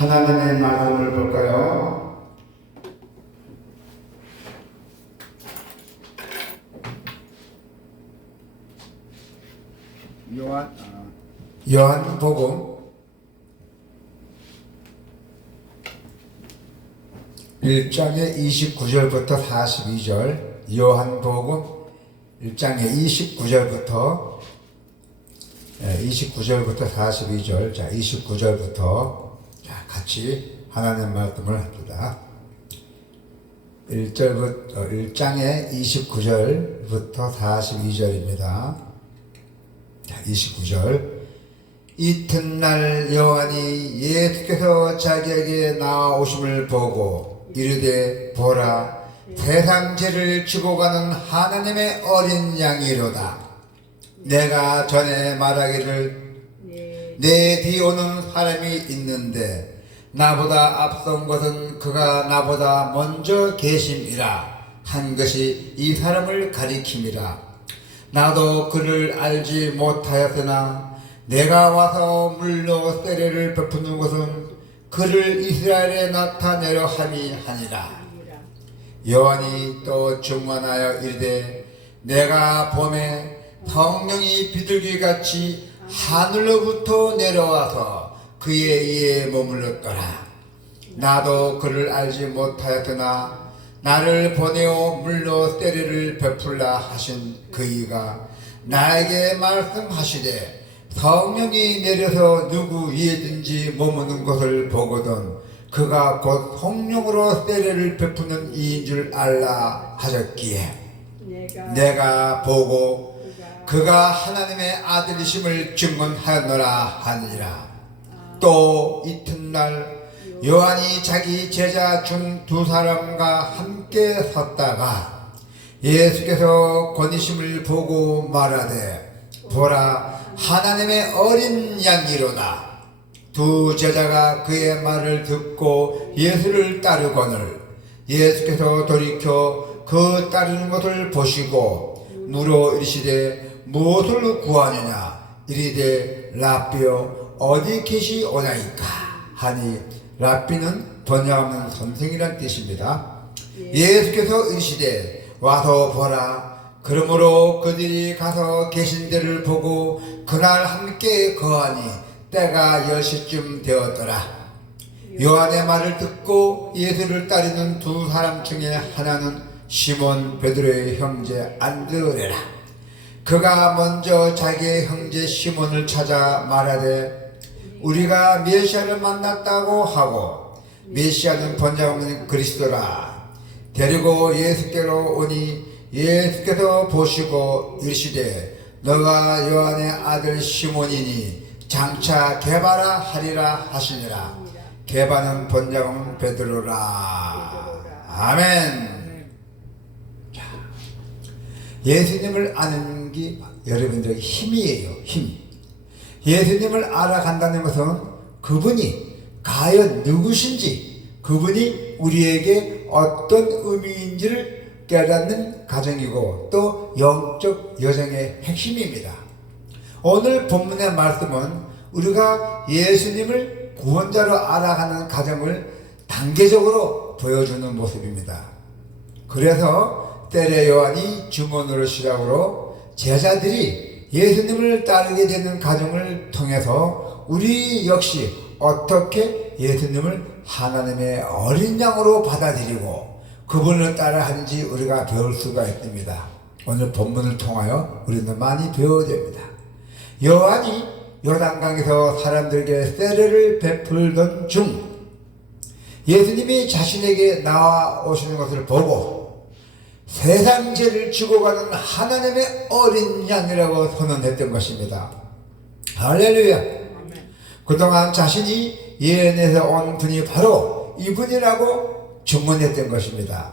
하나님의 말씀을 볼까요? 요한복음 1장의 29절부터 42절, 요한복음 1장의 29절부터 42절, 자 29절부터 같이 하나님 말씀을 합니다. 1장의 29절부터 42절입니다. 자 29절. 이튿날 요한이 예수께서 자기에게 나아오심을 보고 이르되 보라, 세상 죄를 지고 가는 하나님의 어린 양이로다. 내가 전에 말하기를 내 뒤 오는 사람이 있는데 나보다 앞선 것은 그가 나보다 먼저 계심이라 한 것이 이 사람을 가리킴이라. 나도 그를 알지 못하였으나 내가 와서 물로 세례를 베푸는 것은 그를 이스라엘에 나타내려 함이 하니라. 요한이 또 증언하여 이르되 내가 봄에 성령이 비둘기같이 하늘로부터 내려와서 그의 위에 머물렀더라. 나도 그를 알지 못하였으나 나를 보내어 물로 세례를 베풀라 하신 그이가 나에게 말씀하시되 성령이 내려서 누구 위에든지 머무는 것을 보거든 그가 곧 성령으로 세례를 베푸는 이인 줄 알라 하셨기에 내가 보고 그가 하나님의 아들이심을 증언하였노라 하니라. 또 이튿날 요한이 자기 제자 중 두 사람과 함께 섰다가 예수께서 권위심을 보고 말하되 보라, 하나님의 어린 양이로다. 두 제자가 그의 말을 듣고 예수를 따르거늘 예수께서 돌이켜 그 따르는 것을 보시고 물어 이르시되 무엇을 구하느냐 이르되 랍비여 어디 계시오나이까 하니 랍비는 번역하면 선생이란 뜻입니다. 예수께서 이르시되 와서 보라. 그러므로 그들이 가서 계신 데를 보고 그날 함께 거하니 때가 10시쯤 되었더라. 요한의 말을 듣고 예수를 따르는 두 사람 중에 하나는 시몬 베드로의 형제 안드레라. 그가 먼저 자기의 형제 시몬을 찾아 말하되 우리가 메시아를 만났다고 하고 메시아는 번역하면 그리스도라. 데리고 예수께로 오니 예수께서 보시고 이르시되 너가 요한의 아들 시몬이니 장차 게바라 하리라 하시니라. 게바는 번역은 베드로라. 아멘. 자, 예수님을 아는 게 여러분들에게 힘이에요. 힘. 예수님을 알아간다는 것은 그분이 과연 누구신지, 그분이 우리에게 어떤 의미인지를 깨닫는 과정이고 또 영적 여정의 핵심입니다. 오늘 본문의 말씀은 우리가 예수님을 구원자로 알아가는 과정을 단계적으로 보여주는 모습입니다. 그래서 때레 요한이 증언으로 시작으로 제자들이 예수님을 따르게 되는 과정을 통해서 우리 역시 어떻게 예수님을 하나님의 어린 양으로 받아들이고 그분을 따라하는지 우리가 배울 수가 있습니다. 오늘 본문을 통하여 우리는 많이 배워야 됩니다. 요한이 요단강에서 사람들에게 세례를 베풀던 중 예수님이 자신에게 나와오시는 것을 보고 세상 죄를 지고 가는 하나님의 어린 양이라고 선언했던 것입니다. 할렐루야. 그동안 자신이 예언에서 온 분이 바로 이분이라고 증언했던 것입니다.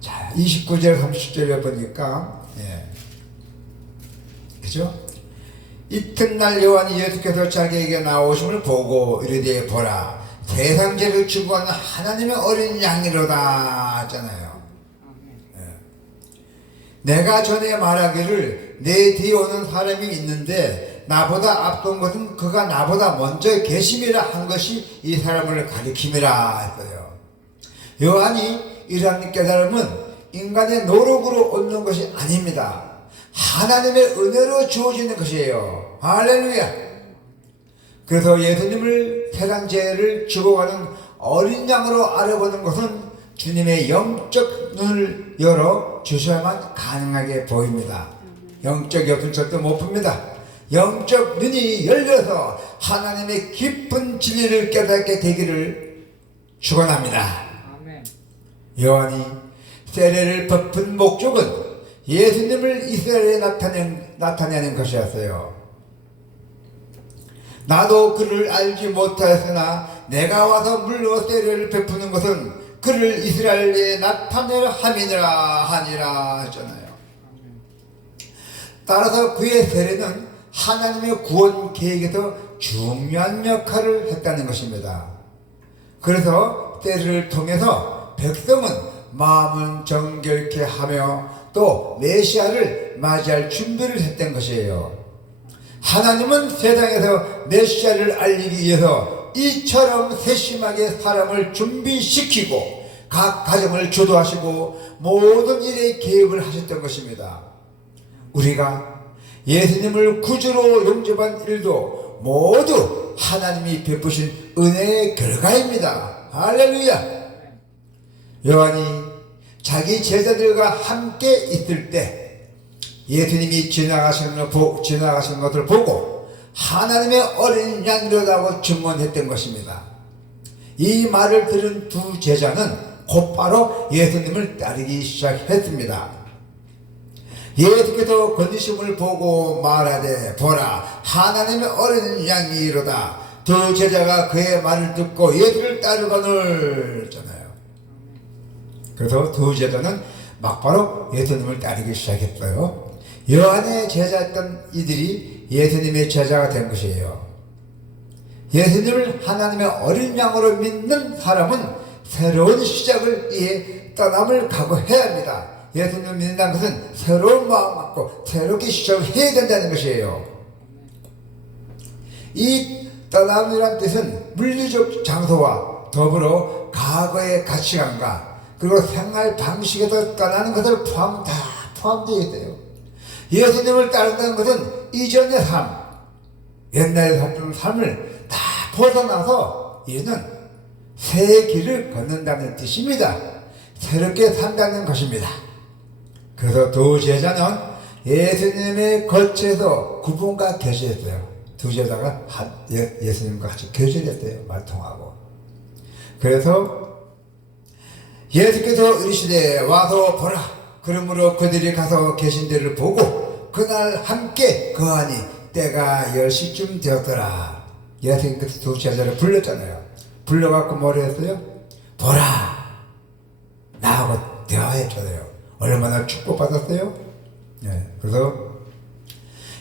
자, 29절 30절에 보니까 그죠? 이튿날 요한이 예수께서 자기에게 나오심을 보고 이르되 보라, 세상 죄를 지고 가는 하나님의 어린 양이로다 하잖아요. 내가 전에 말하기를 내 뒤에 오는 사람이 있는데 나보다 앞선 것은 그가 나보다 먼저 계심이라 한 것이 이 사람을 가리킴이라 했어요. 요한이 이러한 깨달음은 인간의 노력으로 얻는 것이 아닙니다. 하나님의 은혜로 주어지는 것이에요. 할렐루야. 그래서 예수님을 세상 죄를 죽어가는 어린 양으로 알아보는 것은 주님의 영적 눈을 열어 주셔야만 가능하게 보입니다. 영적이 없으면 절대 못 봅니다. 영적 눈이 열려서 하나님의 깊은 진리를 깨닫게 되기를 축원합니다. 요한이 세례를 베푼 목적은 예수님을 이스라엘에 나타내는 것이었어요. 나도 그를 알지 못하였으나 내가 와서 물로 세례를 베푸는 것은 그를 이스라엘에 나타내려 함이니라 하니라 하잖아요. 따라서 그의 세례는 하나님의 구원 계획에서 중요한 역할을 했다는 것입니다. 그래서 세례를 통해서 백성은 마음은 정결케 하며 또 메시아를 맞이할 준비를 했던 것이에요. 하나님은 세상에서 메시아를 알리기 위해서 이처럼 세심하게 사람을 준비시키고 각 가정을 주도하시고 모든 일에 개입을 하셨던 것입니다. 우리가 예수님을 구주로 영접한 일도 모두 하나님이 베푸신 은혜의 결과입니다. 할렐루야. 요한이 자기 제자들과 함께 있을 때 예수님이 지나가신 것을 보고 하나님의 어린 양이라고 증언했던 것입니다. 이 말을 들은 두 제자는 곧바로 예수님을 따르기 시작했습니다. 예수께서 건지심을 보고 말하되 보라 하나님의 어린 양이로다. 두 제자가 그의 말을 듣고 예수를 따르거늘 했잖아요. 그래서 두 제자는 막바로 예수님을 따르기 시작했어요. 요한의 제자였던 이들이 예수님의 제자가 된 것이에요. 예수님을 하나님의 어린 양으로 믿는 사람은 새로운 시작을 위해 떠남을 각오해야 합니다. 예수님을 믿는다는 것은 새로운 마음 갖고 새롭게 시작을 해야 된다는 것이에요. 이 떠남이란 뜻은 물리적 장소와 더불어 과거의 가치관과 그리고 생활 방식에서 떠나는 것을 다 포함되어 있어요. 예수님을 따른다는 것은 이전의 삶, 옛날에 살던 삶을 다 벗어나서 이제는 새 길을 걷는다는 뜻입니다. 새롭게 산다는 것입니다. 그래서 두 제자는 예수님의 겉에서 구분과 교제했어요. 두 제자가 예수님과 같이 교제를 했어요. 말통하고. 그래서 예수께서 이르시되 와서 보라. 그러므로 그들이 가서 계신 데를 보고 그날 함께 거하니 때가 10시쯤 되었더라. 예수님께서 두 제자를 불렀잖아요. 불러갖고 뭐라 했어요? 보라. 나하고 대화했잖아요. 얼마나 축복받았어요? 네. 그래서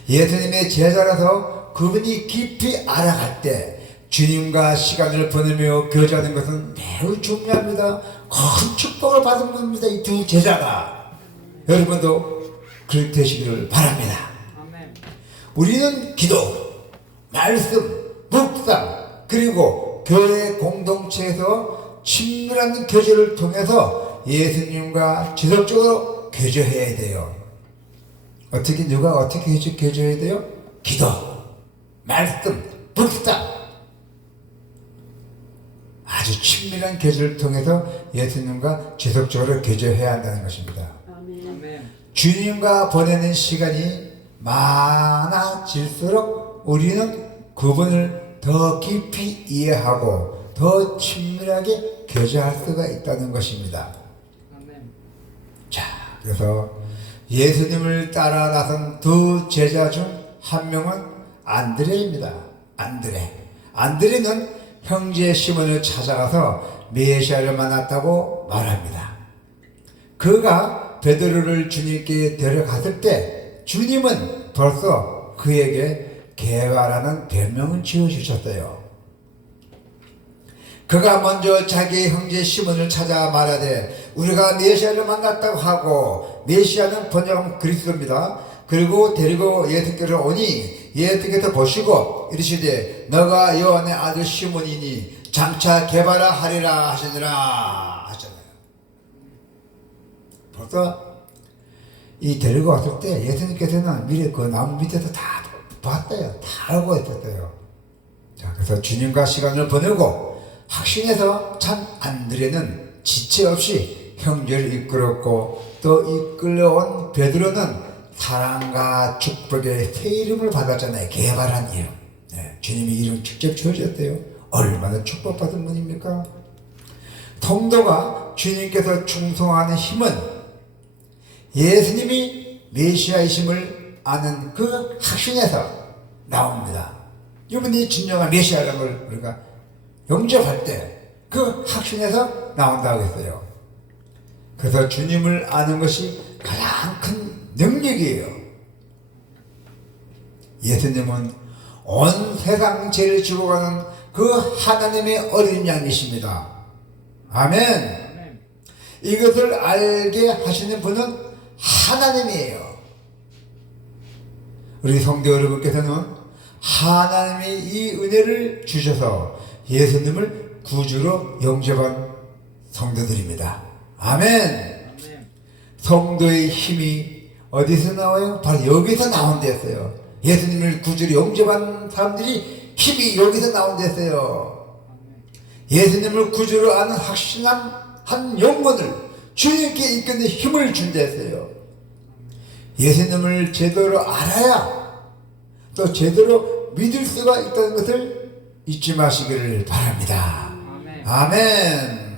예수님의 제자라서 그분이 깊이 알아갈 때 주님과 시간을 보내며 교제하는 것은 매우 중요합니다. 큰 축복을 받은 겁니다. 이 두 제자가. 여러분도 그렇게 되시기를 바랍니다. 아멘. 우리는 기도, 말씀, 묵상 그리고 교회 공동체에서 친밀한 교제를 통해서 예수님과 지속적으로 교제해야 돼요. 누가 어떻게 교제해야 돼요? 기도, 말씀, 묵상 아주 친밀한 교제를 통해서 예수님과 지속적으로 교제해야 한다는 것입니다. 아멘. 주님과 보내는 시간이 많아질수록 우리는 그분을 더 깊이 이해하고 더 친밀하게 교제할 수가 있다는 것입니다. 아멘. 자, 그래서 예수님을 따라 나선 두 제자 중 한 명은 안드레입니다. 안드레는 형제 시몬을 찾아가서 메시아를 만났다고 말합니다. 그가 베드로를 주님께 데려갔을 때 주님은 벌써 그에게 게바라는 별명을 지어주셨어요. 그가 먼저 자기 형제 시몬을 찾아 말하되 우리가 메시아를 만났다고 하고, 메시아는 번역하면 그리스도입니다. 그리고 데리고 예수께로 오니 예수께서 보시고 이르시되 너가 요한의 아들 시몬이니 장차 개바라 하리라 하시니라 하잖아요. 벌써 이 데리고 왔을 때 예수님께서는 미리 그 나무 밑에서 다 봤대요. 다 알고 있었어요. 자, 그래서 주님과 시간을 보내고 확신해서 참 안드레는 지체 없이 형제를 이끌었고 또 이끌어온 베드로는 사랑과 축복의 새 이름을 받았잖아요. 개발한 이름. 네, 주님이 이름 직접 지어줬대요. 얼마나 축복받은 분입니까? 성도가 주님께서 충성하는 힘은 예수님이 메시아이심을 아는 그 확신에서 나옵니다. 이분이 진정한 메시아라는 걸 우리가 영접할 때 그 확신에서 나온다고 했어요. 그래서 주님을 아는 것이 가장 큰 능력이에요. 예수님은 온 세상 죄를 지고 가는 그 하나님의 어린 양이십니다. 아멘. 이것을 알게 하시는 분은 하나님이에요. 우리 성도 여러분께서는 하나님이 이 은혜를 주셔서 예수님을 구주로 영접한 성도들입니다. 아멘. 성도의 힘이 어디서 나와요? 바로 여기서 나온댔어요. 예수님을 구주로 영접한 사람들이 힘이 여기서 나온댔어요. 예수님을 구주로 아는 확신한 한 영혼을 주님께 이끄는 힘을 준댔어요. 예수님을 제대로 알아야 또 제대로 믿을 수가 있다는 것을 잊지 마시기를 바랍니다. 아멘.